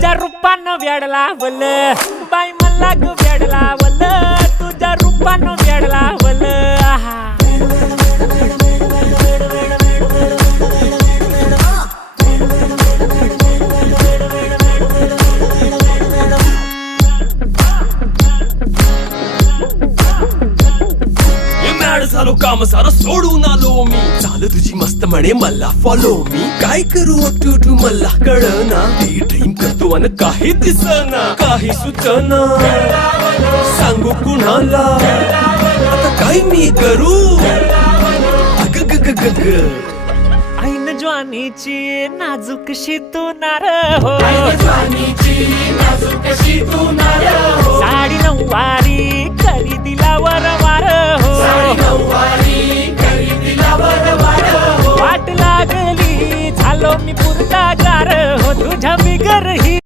तुझ्या रूपानं वेड लावल बाई मला ग वेड लावल तुझ्या रूपानं वेड लावल आहा झालो काम सारं सोडून आलो मी चाल तुझी मस्त म्हणे मला फॉलो मी काय करू टू मला कळना ती ड्रीम करतो अन काही दिसना काही सुचना सांगू कुणाला आता काय मी करू अग ग ग ग ग ऐन ज्वानीची नाजूकशी तू नार हो साडी नऊवारी करी दिला वरवार हो वाट लागली झालो मी पुरता गार हो तुझ्या बिगर ही